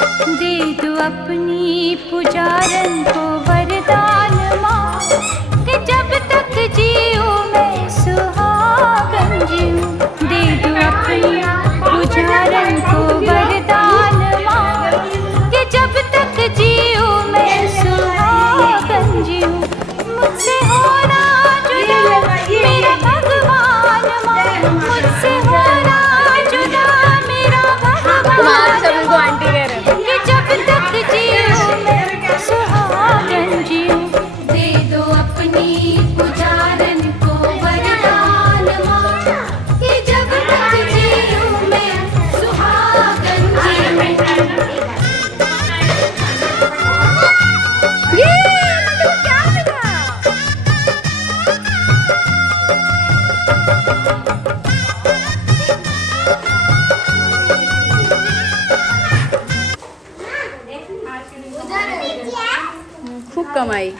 दे दो अपनी पुजारन को वरदान माँ कि जब तक जीऊँ मैं सुहागन जीऊँ। दे दो अपनी पुजारन को वरदान माँ कि जब तक जीऊँ मैं सुहागन जीऊँ। मुझसे होना जुदा मेरा भगवान माँ, मुझसे होना जुदा मेरा भगवान आंटी कह रहे कि जब तक जीऊँ मैं सुहागन जीऊँ। दे दो अपनी पुजारन को वरदान माँ कि जब तक जीऊँ मैं सुहागन जीऊँ। ये क्या मिला? खूब कमाई।